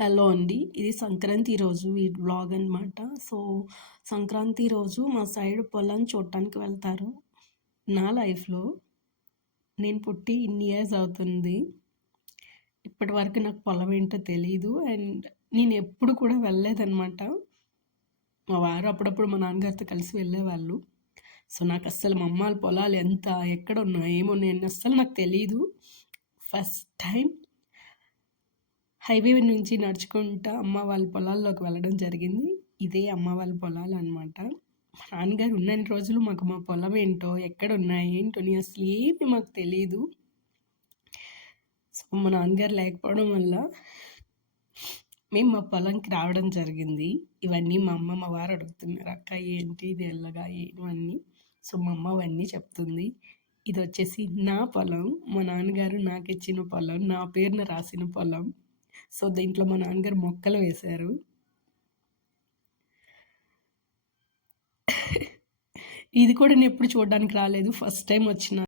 Hello అండి. ఇది సంక్రాంతి రోజు ఈ వ్లాగ్ అనమాట. సో, సంక్రాంతి రోజు మా సైడ్ పొలం చూడటానికి వెళ్తారు. నా లైఫ్‌లో నేను పుట్టి ఇన్ని ఇయర్స్ అవుతుంది. ఇప్పటివరకు నాకు పొలం ఏంటో తెలీదు. అండ్ నేను ఎప్పుడు కూడా వెళ్ళలేదనమాట. మా వారు అప్పుడప్పుడు మా నాన్నగారితో కలిసి వెళ్ళేవాళ్ళు. సో, నాకు అస్సలు మా అమ్మ వాళ్ళ పొలాలు ఎంత, ఎక్కడున్నాయి, ఏమున్నాయని అస్సలు నాకు తెలీదు. ఫస్ట్ టైం హైవే నుంచి నడుచుకుంటా అమ్మ వాళ్ళ పొలాల్లోకి వెళ్ళడం జరిగింది. ఇదే అమ్మ వాళ్ళ పొలాలు అనమాట. మా నాన్నగారు ఉన్నన్ని రోజులు మాకు మా పొలం ఏంటో, ఎక్కడున్నాయి, ఏంటో అని అసలు ఏమి మాకు తెలీదు. సో, మా నాన్నగారు లేకపోవడం వల్ల మేము మా పొలంకి రావడం జరిగింది. ఇవన్నీ మా అమ్మ, మా వారు అడుగుతున్నారు. అక్క ఏంటి ఇది ఎల్లగా ఏమన్నీ. సో, మా అమ్మ అవన్నీ చెప్తుంది. ఇది వచ్చేసి నా పొలం. మా నాన్నగారు నాకు ఇచ్చిన పొలం, నా పేరున రాసిన పొలం. సో, దీంట్లో మా నాన్నగారు మొక్కలు వేశారు. ఇది కూడా నేను ఎప్పుడు చూడడానికి రాలేదు. ఫస్ట్ టైం వచ్చిన